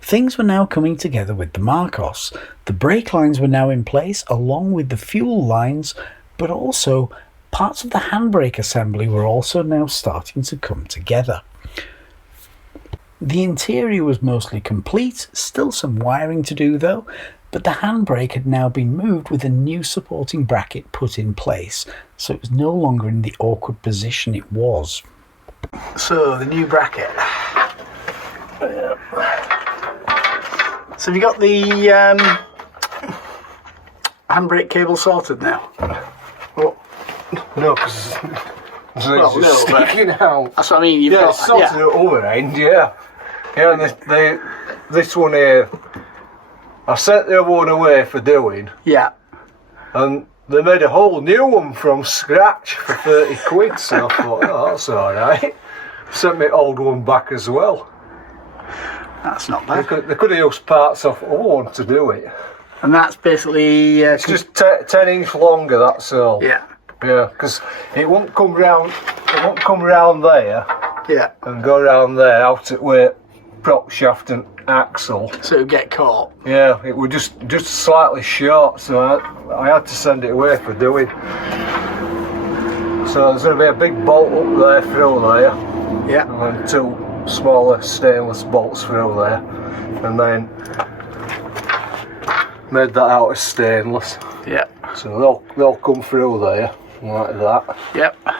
Things were now coming together with the Marcos. The brake lines were now in place along with the fuel lines, but also parts of the handbrake assembly were also now starting to come together. The interior was mostly complete, still some wiring to do though, but the handbrake had now been moved with a new supporting bracket put in place, so it was no longer in the awkward position it was. So the new bracket. So have you got the handbrake cable sorted now? Well, no, because well, it's sticking out. That's what I mean. You've got, it's sorted at the other end, yeah. And this one here, I sent the other one away for doing. Yeah. And they made a whole new one from scratch for 30 quid, so I thought, oh, that's alright. Sent my old one back as well. That's not bad. They could have used parts off other one to do it. And that's basically... it's just 10 inch longer, that's all. Yeah. Yeah, because it won't come round there. Yeah. And go round there out at where prop shaft and axle. So it'll get caught. Yeah, it was just slightly short, so I had to send it away for doing. So there's going to be a big bolt up there through there. Yeah. And then 2 smaller stainless bolts through there. And then made that out of stainless. Yeah. So they'll come through there like that. Yep. And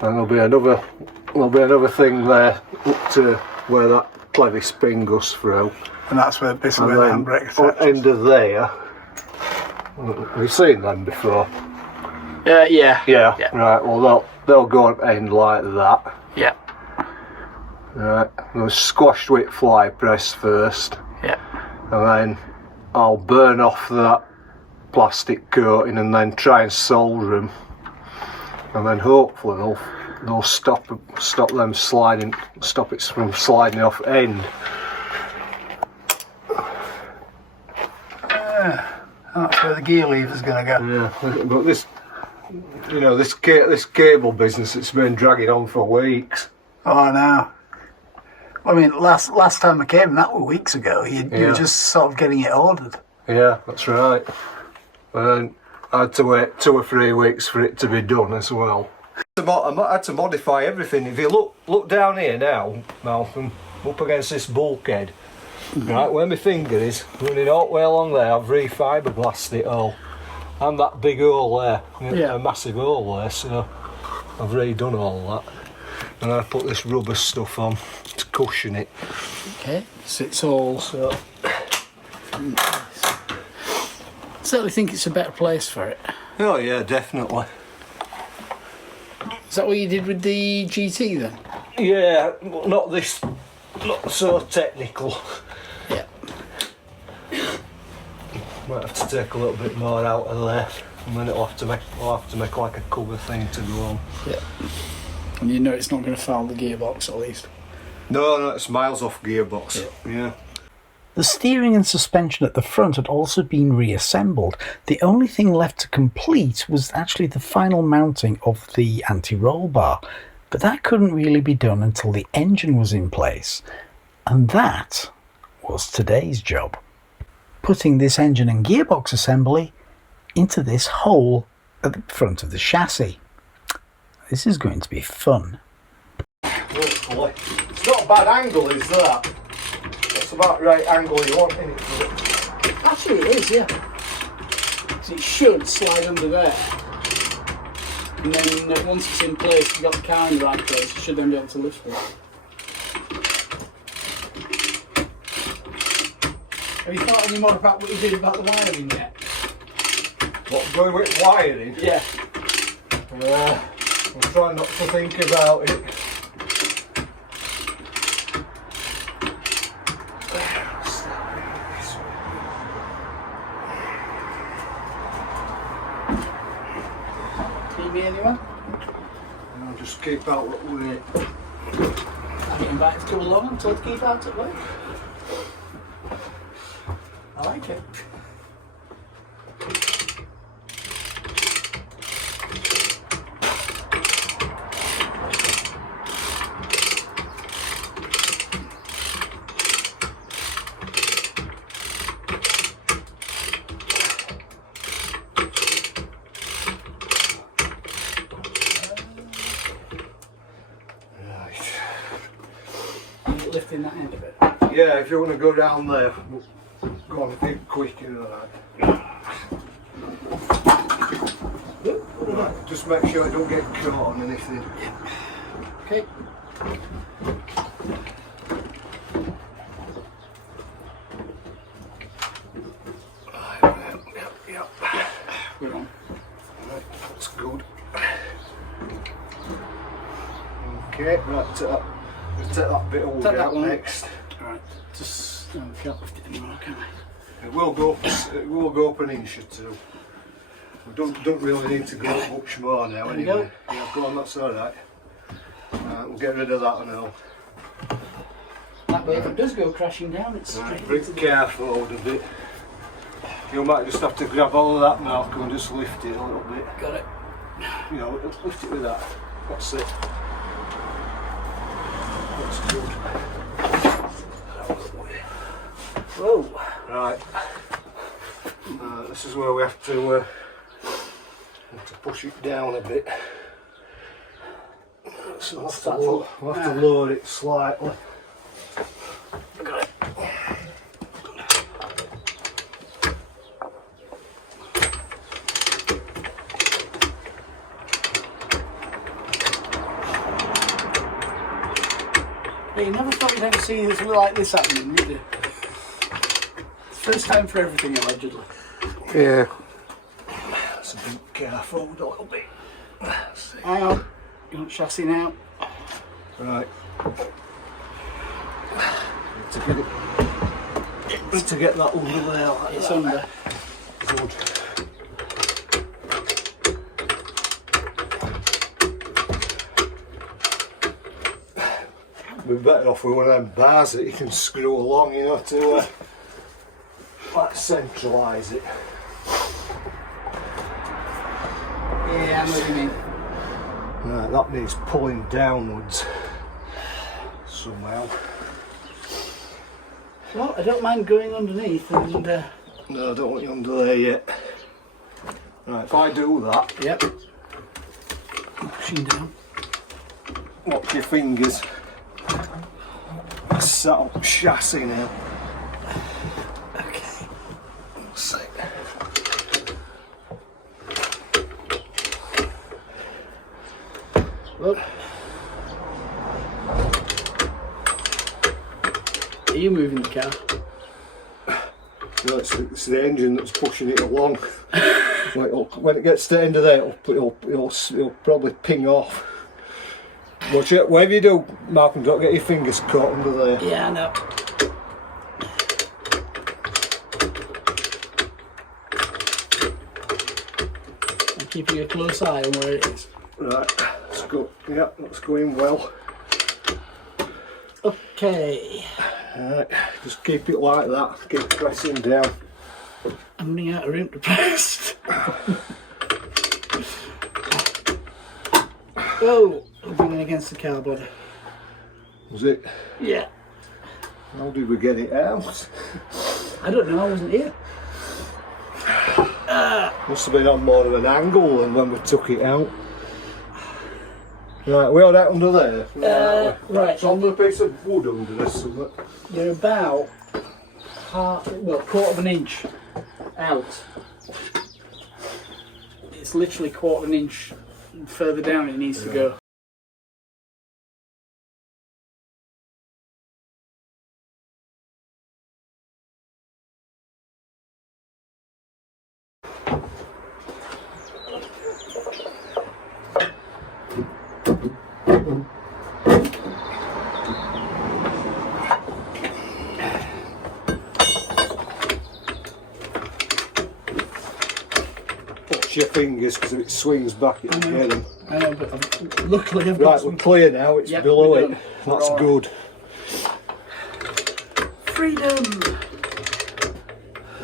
there'll be another thing there up to where that clever spring goes through. And that's where basically where the handbrake is. On end of there. Have you seen them before? Yeah. Yeah. Right. Well, they'll go on end like that. Yeah. Right. They're squashed with fly press first. Yeah. And then I'll burn off that plastic coating and then try and solder them. And then hopefully they'll stop them sliding, stop it from sliding off end. That's where the gear lever's going to go. Yeah, but this cable business, it's been dragging on for weeks. Oh no. I mean, last time I came, that was weeks ago. You were just sort of getting it ordered. Yeah, that's right. And then I had to wait 2 or 3 weeks for it to be done as well. I had to modify everything. If you look down here now, Malcolm, up against this bulkhead, right where my finger is, running all the way along there, I've re-fiberglassed it all. And that big hole there, a massive hole there, so I've redone all that. And I put this rubber stuff on to cushion it. Okay, so it's all... So. I certainly think it's a better place for it. Oh yeah, definitely. Is that what you did with the GT then? Yeah, not so technical. Yeah. Might have to take a little bit more out of there, and then I'll have to make like a cover thing to go on. Yeah. And you know it's not going to foul the gearbox at least. No, it's miles off gearbox. Yeah. The steering and suspension at the front had also been reassembled. The only thing left to complete was actually the final mounting of the anti-roll bar, but that couldn't really be done until the engine was in place. And that was today's job. Putting this engine and gearbox assembly into this hole at the front of the chassis. This is going to be fun. Hopefully. It's not a bad angle, is that? That's about the right angle you want, isn't it? Actually it is, yeah. So it should slide under there. And then once it's in place, you've got the car in the right place, you should then be able to lift it. Have you thought any more about what you did about the wiring yet? What, going with wiring? Yeah. I'm trying not to think about it. Need me anywhere? I'll just keep out that way. I get invited to come along and told to keep out at way. I like it. lifting that end a bit. Yeah, if you want to go down there, go on a bit quicker. Right, just make sure it don't get caught on anything. Okay. Yep. We're on. Right, that's good. Okay, right, take that bit all Take that out one. next. Alright, just, no, we can't lift it anymore, can we? It will go up an inch or two. We don't really need to go up much more now There we anyway. go. Yeah, go on, that's alright. We'll get rid of that now. That way, if it does go crashing down, it's Right, straight bring into the the... car forward a bit. You might just have to grab all of that, Malcolm, and just lift it a little bit. Got it. You know, lift it with that. That's it. That's good. Whoa. Right. This is where we have to push it down a bit. So we'll have to lower it slightly. Got it. Yeah, you never thought you'd ever see this like this happening, did you? First time for everything, allegedly. Yeah. Let's bring the car forward a little bit. Hang on. You want chassis now? Right. Need to get that under there. Like It's that. under. Good. We're better off with one of them bars that you can screw along, you know, to like centralise it. Yeah, I know what you mean. Right, that needs pulling downwards somehow. Well, I don't mind going underneath and... No, I don't want you under there yet. Right, if I do that, Yep. I'm pushing down. watch your fingers. Set up chassis now. Okay. See. Look. Are you moving the car? No, it's the engine that's pushing it along. When it gets to the end of there, it'll probably ping off. Watch it. Whatever you do, Malcolm, don't get your fingers caught under there. Yeah, I know. I'm keeping a close eye on where it is. Right, let's go. Yeah, that's going well. Okay. Right, just keep it like that. Keep pressing down. I'm running out of room to press. Oh, I'm bringing against the car body. Was it? Yeah. How did we get it out? I don't know, I wasn't here. Must have been on more of an angle than when we took it out. Right, we are out under there. Right. So on the piece of wood under this. Something. They're about quarter of an inch out. It's literally quarter of an inch further down it needs to go. Watch your fingers because if it swings back it'll get them. I know, but luckily I've got Right, some we're clear now, it's Yep, below we're it. done. That's We're all good. freedom.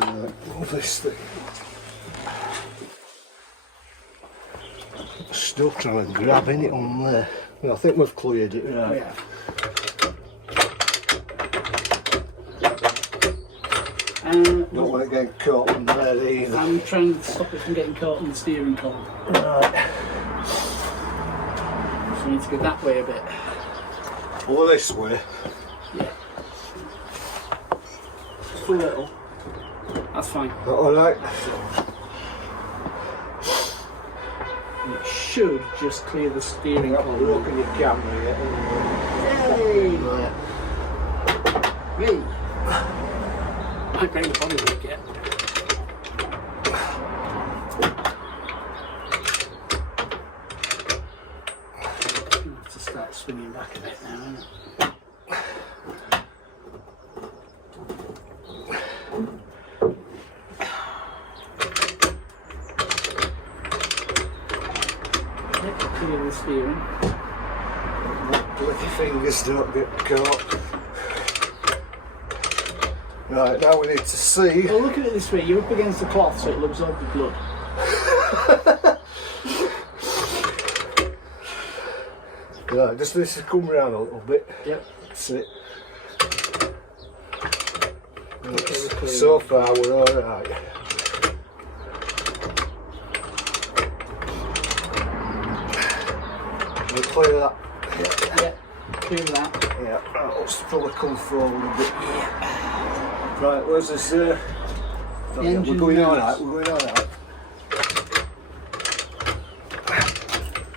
Right, move this thing. Still trying to grab in it on there. Well, I think we've cleared it, right. Yeah. Don't want it getting caught on there either. I'm trying to stop it from getting caught on the steering column. Right. So we need to go that way a bit. Over this way. Yeah. a little. That's fine. Alright. It should just clear the steering. Have a look at your camera yet. Hey! Hey! Might bring the body work yet. I'll have to start swinging back a bit now, isn't it? Clear the steering. Bloody fingers don't get caught. Right, now we need to see. Well, look at it this way, you're up against the cloth so it'll absorb the blood. Right, just this to come round a little bit. Yep. That's it. Okay, So far we're alright. We'll clear that. Yeah, clear that. Yeah, right, let's probably come forward a bit. Right, where's this? We're going alright, we're going alright.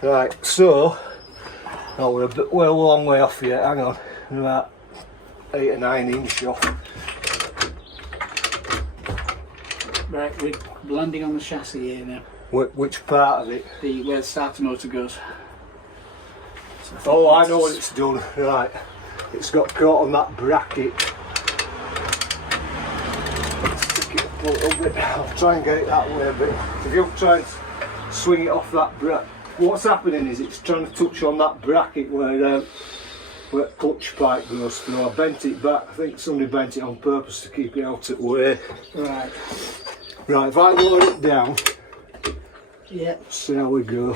Right, so, oh, we're a long way off yet, hang on. We're about 8 or 9 inch off. Right, we're landing on the chassis here now. Which part of it? Where the starter motor goes. So Oh, I know what it's done. Right, it's got caught on that bracket. Stick it up a little bit. I'll try and get it that way a bit. If you try and swing it off that bracket, what's happening is it's trying to touch on that bracket where the clutch pipe goes through. I bent it back. I think somebody bent it on purpose to keep it out of the way. Right. Right, if I lower it down, Yeah. see how we go.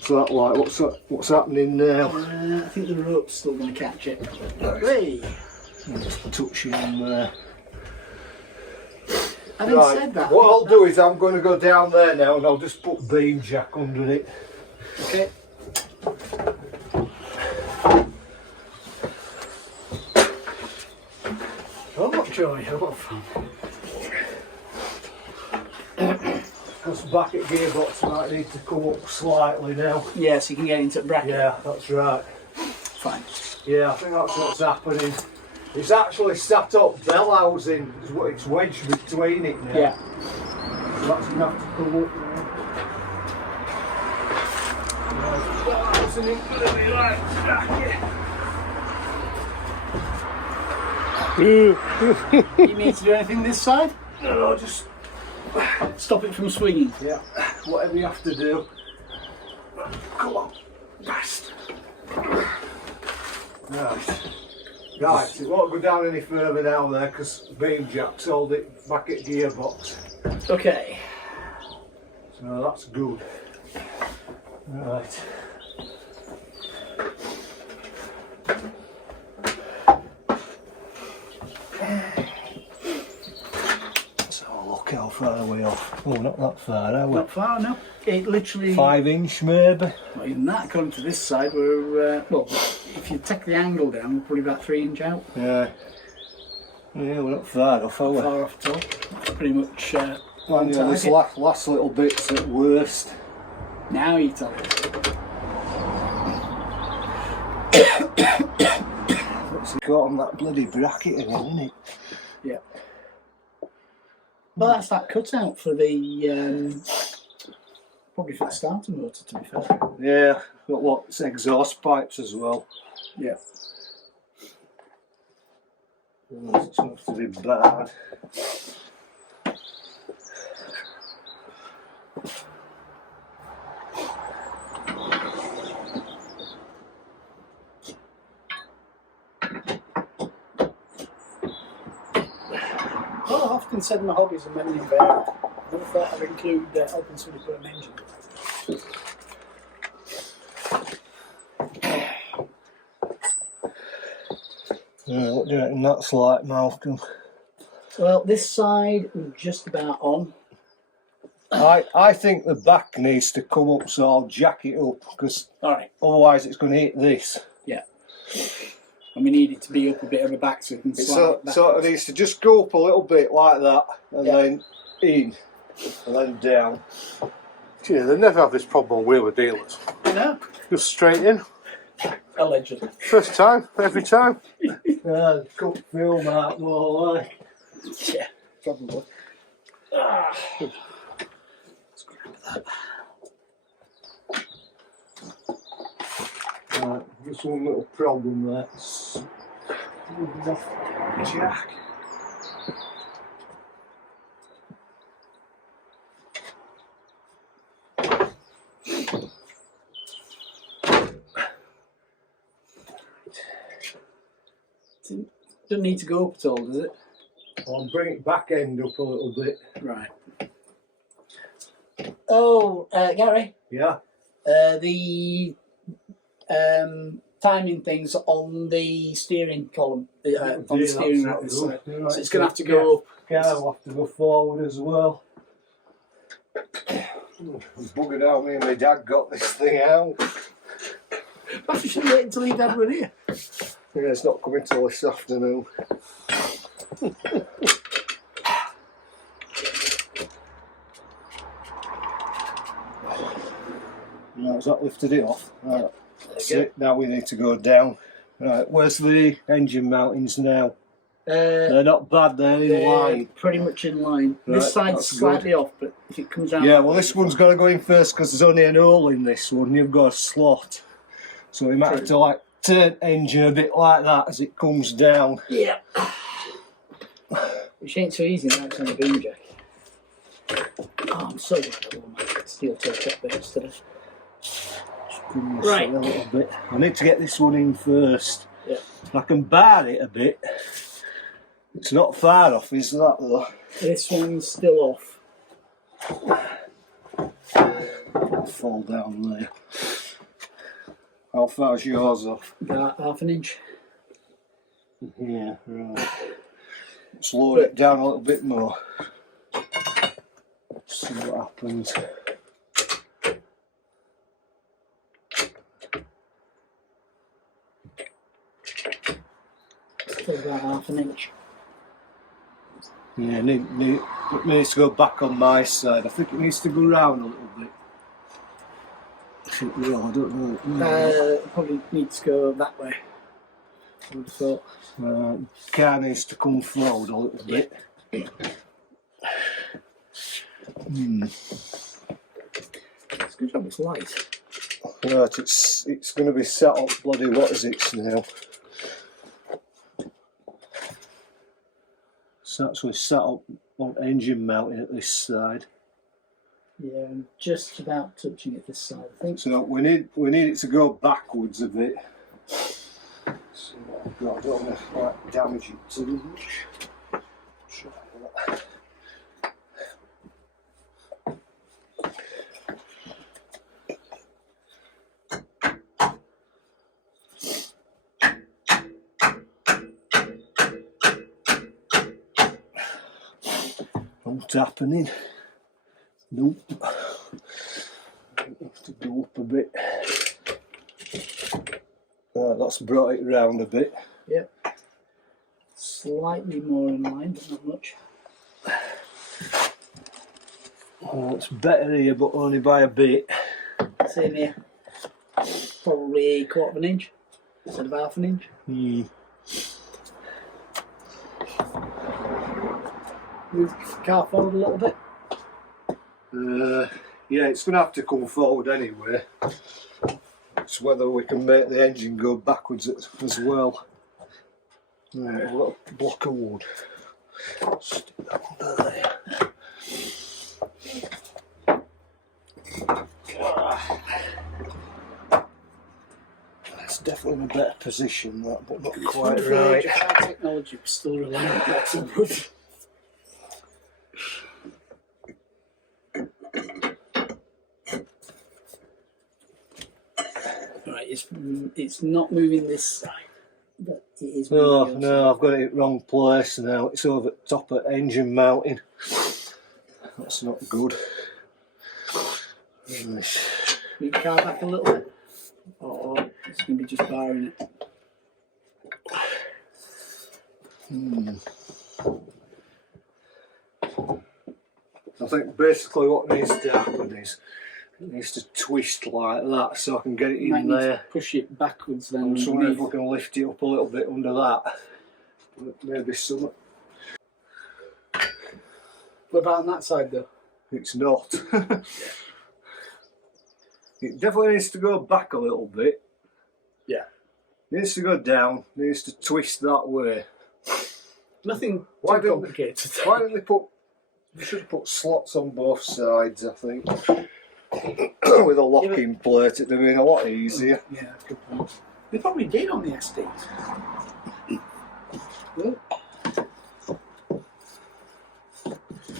So that light, what's happening now? I think the rope's still going to catch it. Hey! Just touch it on there. Having Right, said that, what I'll do is I'm going to go down there now and I'll just put beam jack under it. okay. Oh, what joy! What fun! This back at gearbox might need to come up slightly now. Yeah, so you can get into the bracket. Yeah, that's right. Fine. Yeah, I think that's what's happening. It's actually sat up bell housing. It's wedged between it now. Yeah. So that's going to have to come up now. Bell housing ain't going to be like You need to do anything this side? No, just Stop it from swinging. yeah, whatever you have to do. Come on, fast. Right, it won't go down any further down there because beam jacks hold it back at gearbox. Okay. So that's good. Right. So look how far are we off. Oh, not that far, are we? Not far, no. It literally... 5 inch maybe. Not even that, according to this side, we're... well, if you take the angle down, we're probably about 3 inch out. Yeah. Yeah, we're not far off, are we? Far off at all. That's pretty much on Yeah, this target. last little bit's at worst. Now you tell me. What's it got on that bloody bracket again, isn't it? Yeah. Well, that's that cutout for the... probably for the starter motor, to be fair. Yeah, got lots of exhaust pipes as well. Yeah. It's not to be bad. Well, I've often said my hobbies are mainly varied. I never thought I'd include helping somebody put an engine in. Yeah, what do you reckon that's like, Malcolm? Well, this side we're just about on. I think the back needs to come up, so I'll jack it up because Alright. otherwise it's going to hit this. Yeah. and we need it to be up a bit of a back so we can It slide it sort of needs to just go up a little bit like that, and then in, and then down. Yeah, they never have this problem on wheeler dealers. No, Just straight in. allegedly. First time, every time. Cut film out more like. Yeah, probably. Ah. Just one little problem there. Jack. Doesn't need to go up at all, does it? I'll bring it back end up a little bit. Right. Oh, Gary. Yeah. The timing things on the steering column, on the steering rack this side. Right, So it's going to have to go up. Yeah, we'll have to go forward as well. I'm buggered out, me and my dad got this thing out. Perhaps you should wait until your dad were here. Yeah, it's not coming till this afternoon. Right, has that lifted it off? Right, that's it. Now we need to go down. Right, where's the engine mountings now? They're not bad, they're in line. Pretty much in line. Right, This side's that's slightly good. off, but if it comes out... Yeah, well this one's got to go in first because there's only an hole in this one. You've got a slot. So we might have to like turn engine a bit like that as it comes down. Yeah. Which ain't so easy now, it's on the boom jack. Oh, I'm so glad I wore my steel toe cap boots today. Right. A little bit. I need to get this one in first. Yeah. I can bar it a bit. It's not far off, is that though? This one's still off. I'll fall down there. How far's yours off? About half an inch. Yeah, right. Let's lower it down a little bit more. See what happens. Still about half an inch. Yeah, it needs to go back on my side. I think it needs to go round a little bit. I think, well, I don't know. Probably needs to go that way. I would have thought. Car needs to come forward a little bit. It's a good job it's light. Right, it's going to be set up bloody what is it now? So that's we're set up on engine mounting at this side. Yeah, I'm just about touching it this side, I think. So we need it to go backwards a bit. So I don't want to like damage it too much. Try that. Not happening. Nope. Have to go up a bit. Right, that's brought it round a bit. Yep. Slightly more in line, but not much. Oh, it's better here, but only by a bit. Same here. Probably a quarter of an inch instead of half an inch. Move the car forward a little bit. Yeah, it's going to have to come forward anyway. It's whether we can make the engine go backwards as well. Right, a little block of wood. Stick that under there. That's definitely in a better position, that, but not quite right. Technology was still relying on blocks of wood. Right, it's not moving this side, but it is moving. Oh the other no, I've got it in the wrong place now. It's over the top of engine mounting. That's not good. side. Move the car back a little bit, or it's going to be just barring it. I think basically what needs to happen is it needs to twist like that so I can get it You might in need to there. push it backwards then. I'm just wondering if I underneath. can lift it up a little bit under that. Maybe some. What about on that side though? It's not. It definitely needs to go back a little bit. Yeah. Needs to go down. Needs to twist that way. Nothing Why too don't complicated. Why don't they put? We should put slots on both sides, I think. With a locking plate, it'd have been a lot easier. Yeah, good point. They probably did on the estate. Yeah.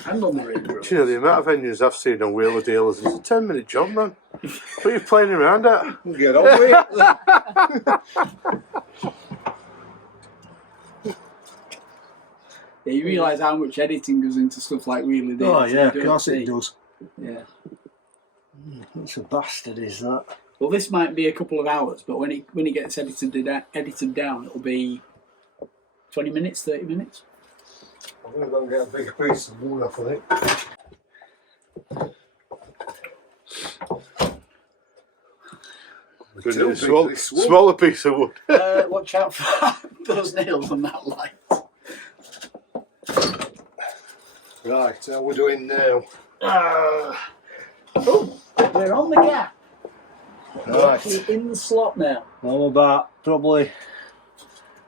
And on the Reelworx. Do you know the amount of engines I've seen on wheeler dealers? It's a 10-minute job, man. What are you playing around at? Get on with it. Yeah, you realise how much editing goes into stuff like wheelie deals. Oh yeah, of you don't course see. it does. Yeah. It's a bastard, is that? Well, this might be a couple of hours, but when it gets edited down, it'll be 20 minutes, 30 minutes. I'm going to go and get a bigger piece of wood off of it. Smaller piece of wood. Watch out for those nails on that light. Right, how we're doing now? Oh, we're on the gap. We're Right, actually in the slot now. I'm about probably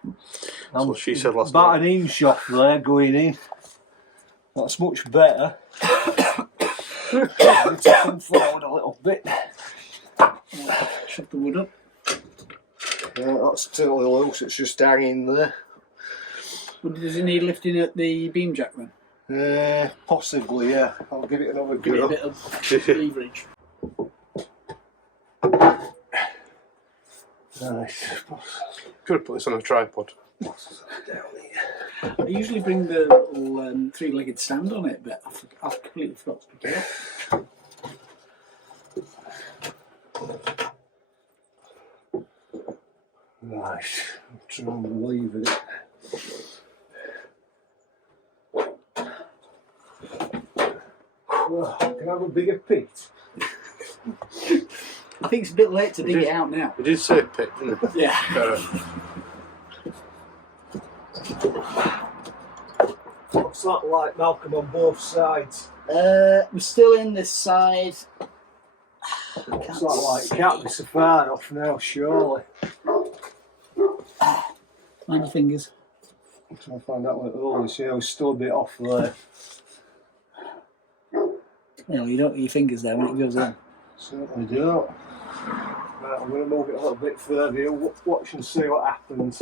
That's what she said last about night. an inch off there going in. That's much better. Need to come forward a little bit. Shut the wood up. Yeah, that's totally loose, it's just hanging there. Well, does it need lifting at the beam jack then? Possibly, yeah. I'll give it another Give it a go. bit of leverage. Nice. Could have put this on a tripod. I usually bring the little three-legged stand on it, but I've completely forgot to pick it up. Right, I'm trying to lever it. Well, can I have a bigger pit? I think it's a bit late to dig it out now. You did say pit, didn't you? Yeah. What's that like, Malcolm, on both sides? We're still in this side. What's that like? It can't be so far off now, surely. Mind your fingers. I'm trying to find out what it is. Yeah, it's still a bit off there. You know, you don't get your fingers there when it goes in. Certainly do. Right, I'm going to move it a little bit further here. Watch and see what happens.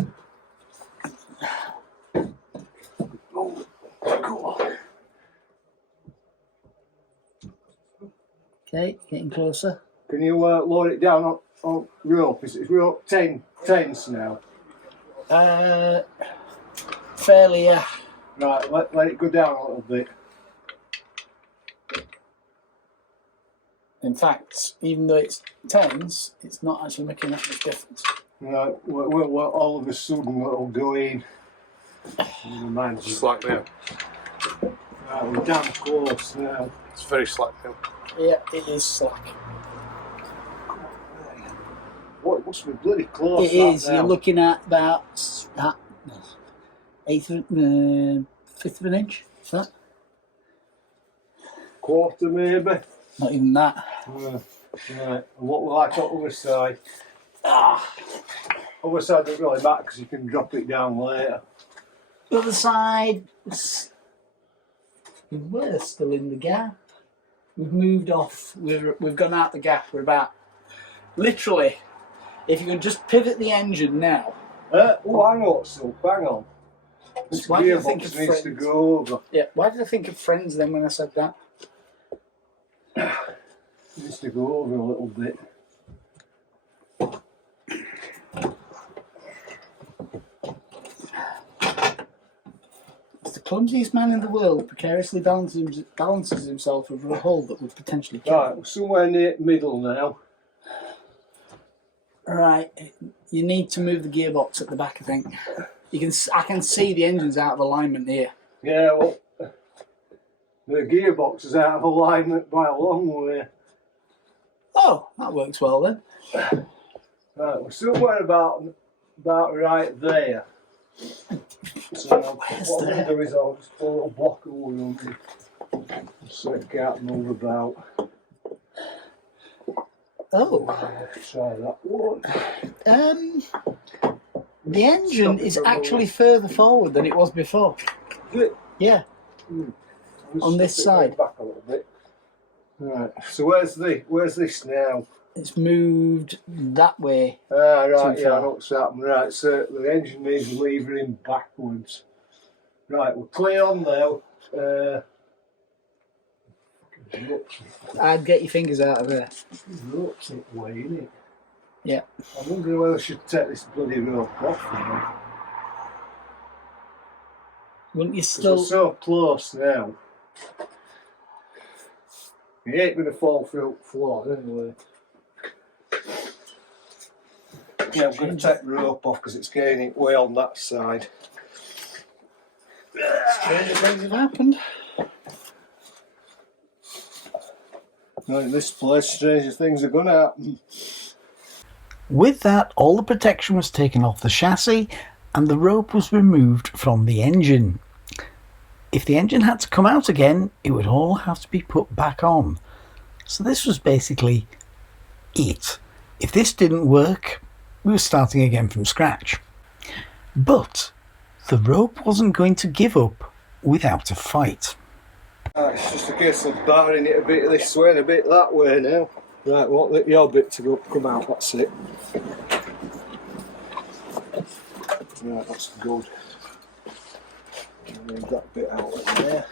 Oh, cool. Okay, getting closer. Can you lower it down on rope? Is it rope 10s now? Fairly, yeah. Right, let it go down a little bit. In fact, even though it's tens, it's not actually making that much difference. Right, well, all of a sudden it'll go in. Slack now. Right, we're damn close now. It's very slack now. Yeah, it is slack. What, it must be bloody close. It is. Now. You're looking at about fifth of an inch. Is that? Quarter maybe. Not even that. Right, and what will I got other side? Other side doesn't really matter because you can drop it down later. The other side, we're still in the gap. We've moved off. We've gone out the gap. We're about literally. If you can just pivot the engine now. Oh, hang on, Silk, hang on. This Why did I think gearbox of needs to friends? go over. Yeah. Why did I think of Friends then when I said that? Needs to go over a little bit. It's the clumsiest man in the world precariously balances himself over a hole that would potentially kill him. Right, we're somewhere near middle now. Right, you need to move the gearbox at the back, I think. I can see the engine's out of alignment here. Yeah, well, the gearbox is out of alignment by a long way. Oh, that works well then. Right, we're somewhere about right there. So what I'm going to do is I'll just put a little block of wood on it so it can't move about. Oh. Try that one. The engine is actually further forward than it was before. Is it? Yeah. On this side. Back a little bit. Right. So where's this now? It's moved that way. Ah, right. Too Yeah, I far. know what's happened. Right. So the engine needs levering backwards. Right. We're clear on now. I'd get your fingers out of there. Rope's it way, isn't it? Yeah. I'm wondering whether I should take this bloody rope off now. Wouldn't you 'Cause still? we're so close now. It ain't going to fall through the floor anyway. Yeah, I'm going to take the rope off because it's getting it way on that side. Stranger things have happened. Now in this place, stranger things are going to happen. With that, all the protection was taken off the chassis and the rope was removed from the engine. If the engine had to come out again, it would all have to be put back on. So this was basically it. If this didn't work, we were starting again from scratch. But the rope wasn't going to give up without a fight. It's just a case of barring it a bit this way and a bit that way now. Right, won't let your bit to go, come out, that's it. Right, that's good. Leave that bit out of there.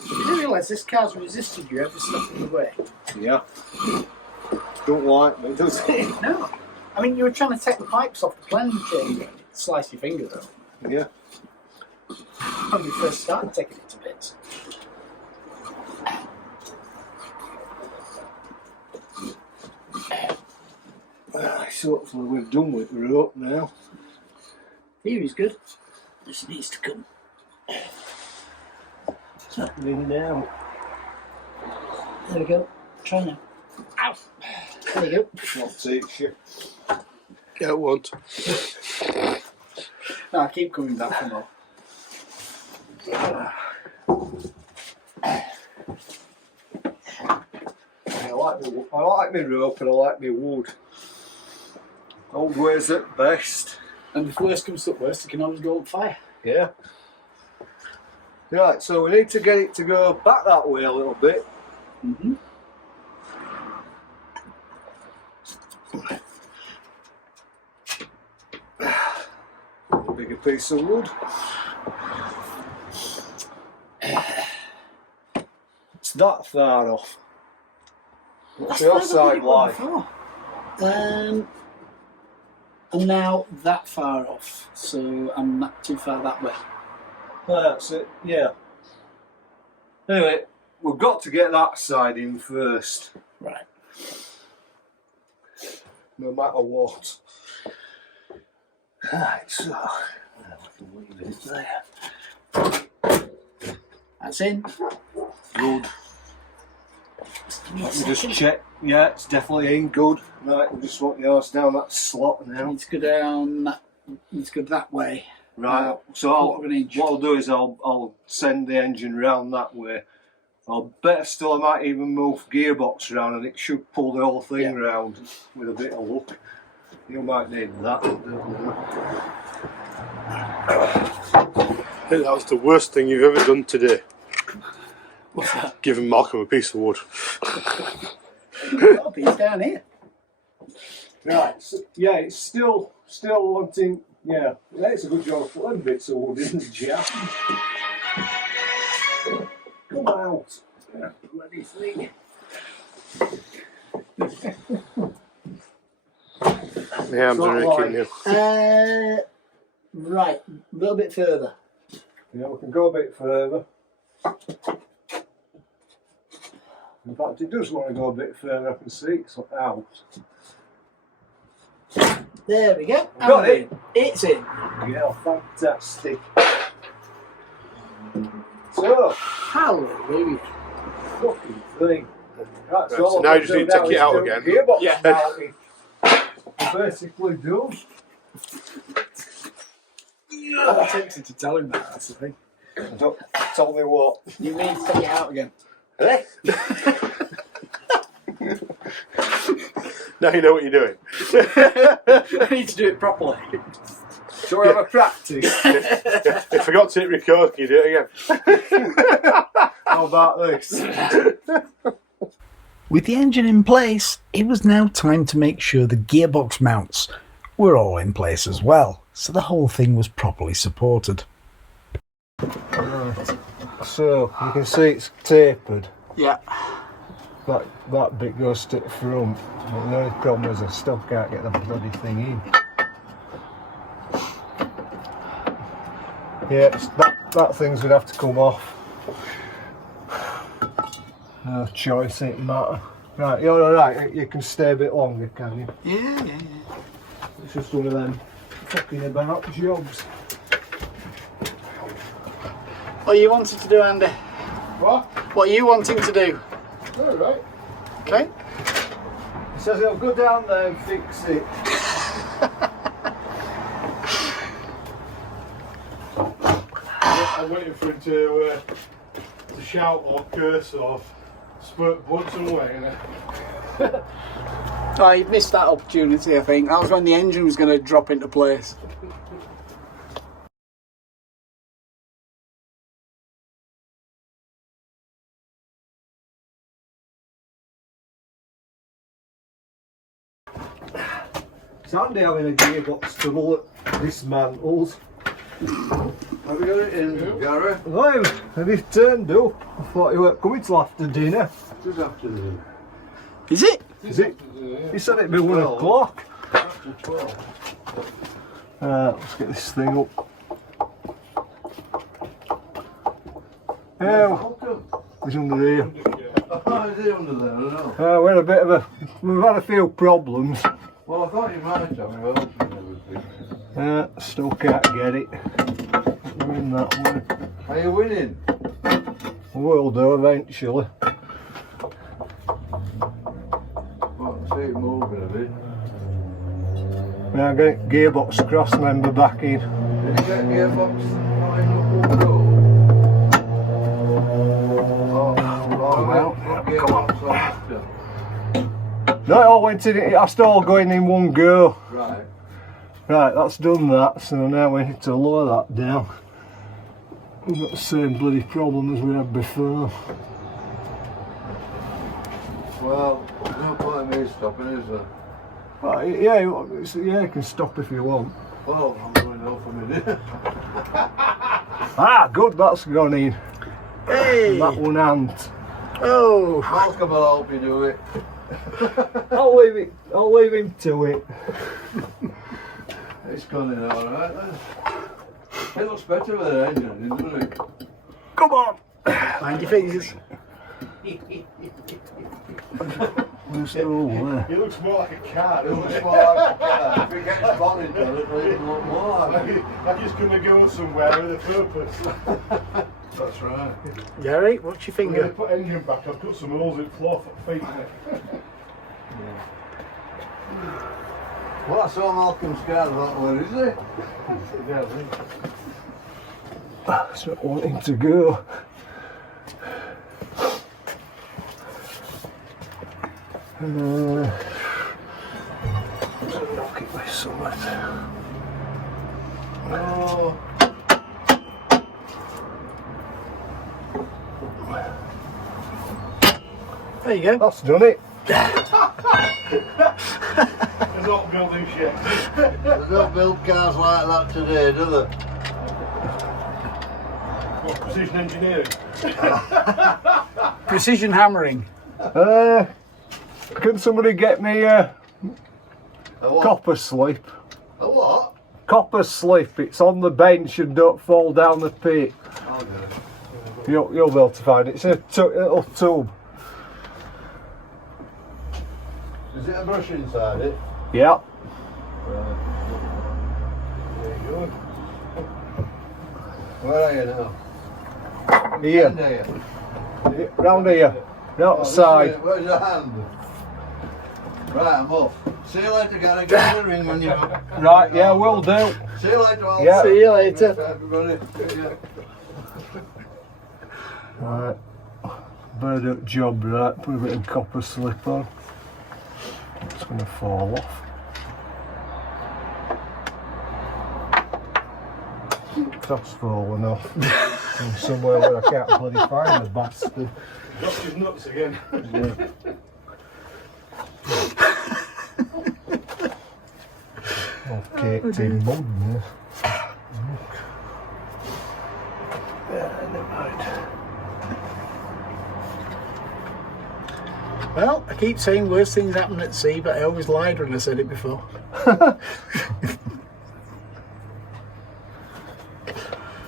You realise this car's resisted you every step of the way? Yeah. Don't like me, does it? No. I mean, you were trying to take the pipes off the plane chain. Slice your finger though. Yeah. When we first started taking it to bits. So hopefully we've done with the rope now. Theory's good. This needs to come. What's happening now? There we go. Try now. Ow! There you go. Not teach you. Yeah, it won't. No, I keep coming back for more. I like my rope and I like my wood. Old ways at best. And if worst comes to worst, it can always go on fire. Yeah. Right, so we need to get it to go back that way a little bit. Mm-hmm. Bigger piece of wood. It's that far off. What's your side like? I'm now that far off, so I'm not too far that way. That's it, yeah. Anyway, we've got to get that side in first, Right. no matter what. Right, so we can leave it there. That's in. Good. Let me just check. Yeah, it's definitely in good. Right, we'll just swap yours down that slot now. Needs to go down. Needs to go that way. Right, so quarter of an inch. what I'll do is I'll send the engine round that way. I'll better still I might even move gearbox around and it should pull the whole thing round with a bit of luck. You might need that. I think that was the worst thing you've ever done today. What's that? Giving Malcolm a piece of wood. Got a piece down here. Right, so, yeah, it's still wanting. Yeah, it's a good job of putting bits of wood in the jam. Come out. Yeah, bloody thing. My arms are aching now. Right, a little bit further. Yeah, we can go a bit further. In fact, it does want to go a bit further. I can see it's out. There we go. Got it. It's in. Yeah, fantastic. So, Hallelujah. fucking thing. That's Right, all so I've now got you just to need do to now take it is out do again. Gearbox Yeah. mounting. I'm basically done. I'm tempted to tell him that, that's the thing. Don't tell me what. You need to take it out again. Eh? Now you know what you're doing. I need to do it properly. Shall we have a practice? I forgot to hit record, can you do it again? How about this? With the engine in place, it was now time to make sure the gearbox mounts were all in place as well, so the whole thing was properly supported. Right. So, you can see it's tapered. Yeah. That bit goes to the front. But the only problem is I still can't get the bloody thing in. Yeah, that thing's going to have to come off. No choice, ain't matter. Right, you're alright, you can stay a bit longer, can you? Yeah. It's just one of them fucking about jobs. What are you wanting to do, Andy? What? What are you wanting to do? Alright. Okay. He says he'll go down there and fix it. I'm waiting for him to shout or curse or spurt blood somewhere. Oh, you missed that opportunity, I think. That was when the engine was going to drop into place. It's handy having a gearbox to look at dismantles. Have you got it in, Gary? Well, have you turned up? I thought you weren't coming till after dinner. Just after the Is it? Is it? You said it'd be 1 o'clock. after 12. Let's get this thing up. Oh, it's under here. Oh, is it under there? I don't know. We're a bit of a. We've had a few problems. Well, I thought you might have. I opened everything. Still can't get it. We're in that one. Are you winning? We'll do eventually. Well, I see it moving a bit. Now get gearbox cross member back in. Did you get gearbox line up all go? Oh, well, gearbox line still. No, it all went in. It has to all go in one go. Right. Right, that's done that. So now we need to lower that down. We've got the same bloody problem as we had before. Well, there's no point in me stopping, is there? Well, yeah, you can stop if you want. Well, I'm going off a minute. Ah, good, that's gone in. Hey! That one ain't. Oh! Malcolm will help you do it. I'll leave him to it. It's gone in alright then. It looks better with the engine, doesn't it? Come on. Mind your fingers. He looks more like a car. It looks more like a car. If it gets bodied done, it'll even look more like it. Like he's going to go somewhere with a purpose. That's right. Gary, what's your I'm going to finger? put engine back, I've cut some holes in the floor for feet. Well, I saw Malcolm's car, where is he? Yeah, I think. It's not wanting to go. Knock it with something. Oh. There you go. That's done it. There's not building shit. They don't build cars like that today, do they? What, precision engineering? Precision hammering. Can somebody get me a A what? copper slip? A what? Copper slip. It's on the bench and don't fall down the pit. I'll get it. You'll be able to find it. It's a little tube. Is it a brush inside it? Yeah. Right. There you go. Where are you now? Here. Down there. Round here. Round the side. Where's your hand? Right, I'm off. See you later, gotta get the ring when you're up. Right, yeah, will do. See you later, all. Yeah. See you later. Everybody. Yeah. Right. Bird up job, right. Put a bit of copper slip on. It's going to fall off. That's falling off. From somewhere where I can't bloody find the bastard. Lost his nuts again. All caked in mud. Yeah, never mind. Well, I keep saying worse things happen at sea, but I always lied when I said it before.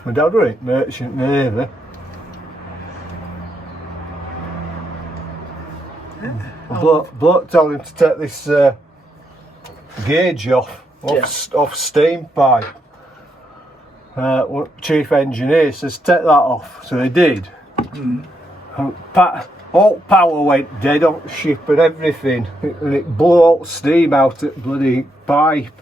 My dad were in merchant navy. Bloke told him to take this gauge off steam pipe. Chief engineer says take that off, so they did. All power went dead on the ship and everything, and it blew all steam out at bloody pipe.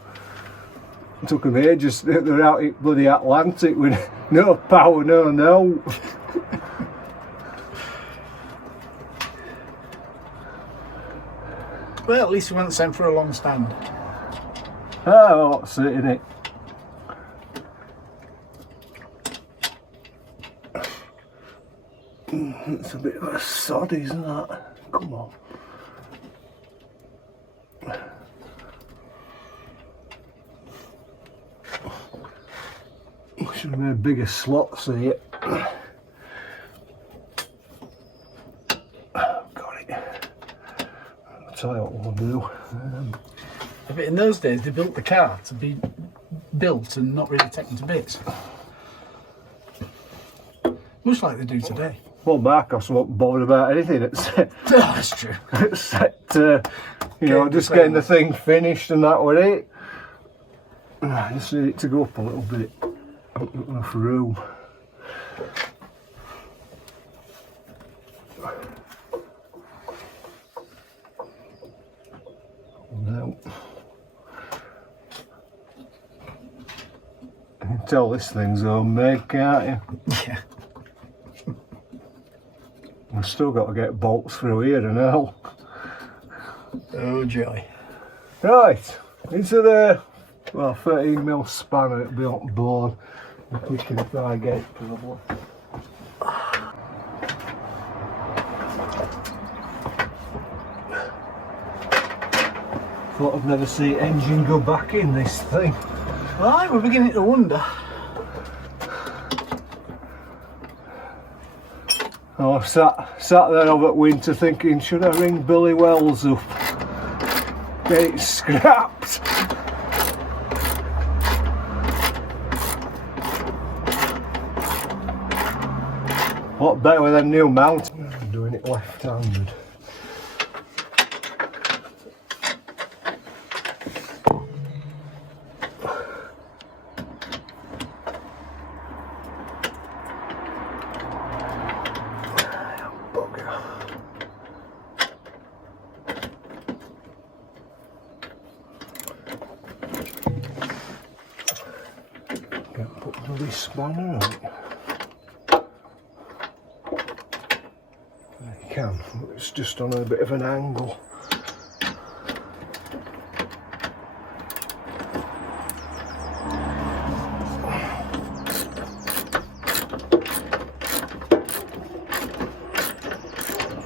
It took them ages. They're out in bloody Atlantic with no power, no. Well, at least we weren't sent for a long stand. Oh, that's it, innit? It's a bit of a sod, isn't that? Come on. Should have made a bigger slot, see it. Got it. I'll tell you what we'll do. But in those days, they built the car to be built and not really taken to bits. Much like they do today. Well, Marcos won't bother about anything except, That's true. just getting the thing finished and that was it. I just need it to go up a little bit. Not enough room. No. You can tell this thing's homemade, can't you? Yeah. We've still got to get bolts through here and all. Oh joy. Right, into the 13mm spanner, it'll be on board. We can try and get it probably. Thought I'd never see engine go back in this thing. Right, we're beginning to wonder. Oh, I sat there over winter thinking, should I ring Billy Wells up? Get it scrapped. What better with a new mount? I'm doing it left-handed. Can't put the bloody spanner on it. You can, but it's just on a bit of an angle.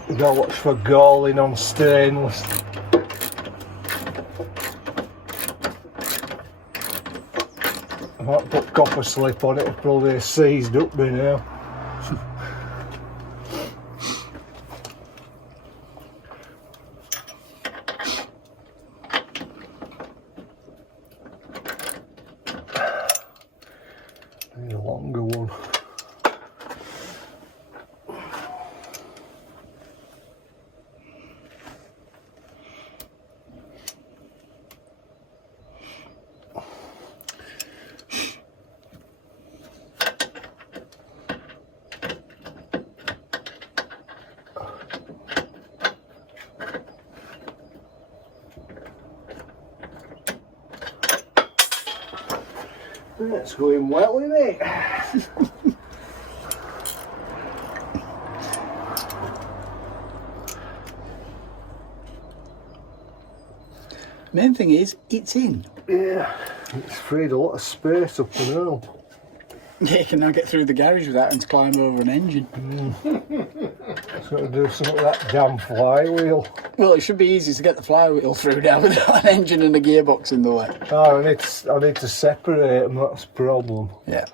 You gotta watch for galling on stainless. I might put copper slip on it, it'll probably be seized up by now. Need a longer one. It's going well, isn't it? Main thing is, it's in. Yeah, it's freed a lot of space up and down. Yeah, you can now get through the garage without having to climb over an engine. It's got to do something with that damn flywheel. Well, it should be easy to get the flywheel through now without an engine and a gearbox in the way. Oh, I need to separate them, that's the problem. Yeah.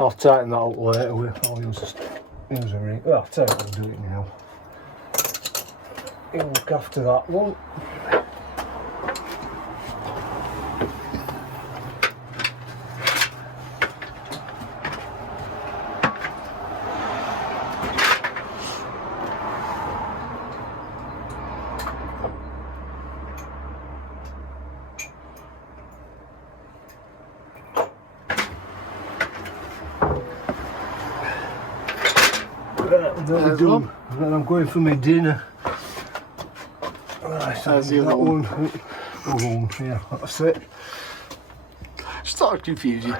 I'll tighten that up later. I'll use a ring. Oh, I'll tell you what, I'll do it now. You look after that one. There's one. Then I'm going for my dinner. Right, so How's the other that one? one, yeah, that's it. Just thought I'd confuse you.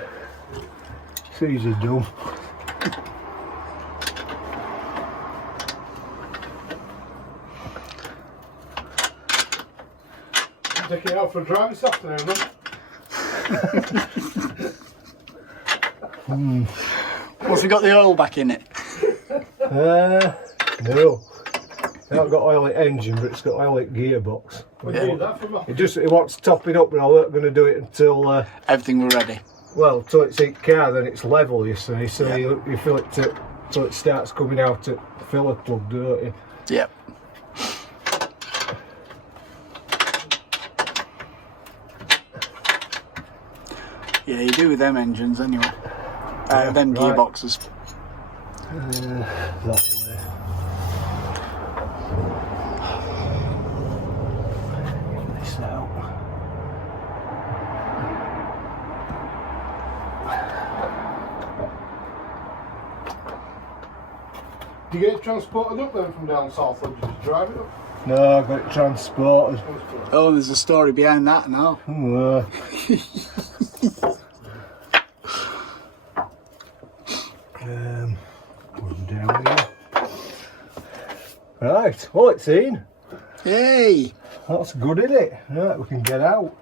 These are done. Taking it out for a drive this afternoon, then. What's it got the oil back in it? No. It hasn't got oil engine, but it's got oil gearbox. What do you need that for? It wants topping up, but I'm not going to do it until Everything we're ready. well, till it's in car, then it's level, you see. So Yeah. you fill it till it starts coming out at filler plug, don't you? Yep. Yeah, you do with them engines anyway. Them right. gearboxes. That way. Get this out. Do you get it transported up then from down south, or do you just drive it up? No, I got it transported. Oh, there's a story behind that now. Down here. Right, well, it's in. Hey! That's good, isn't it? Right, we can get out.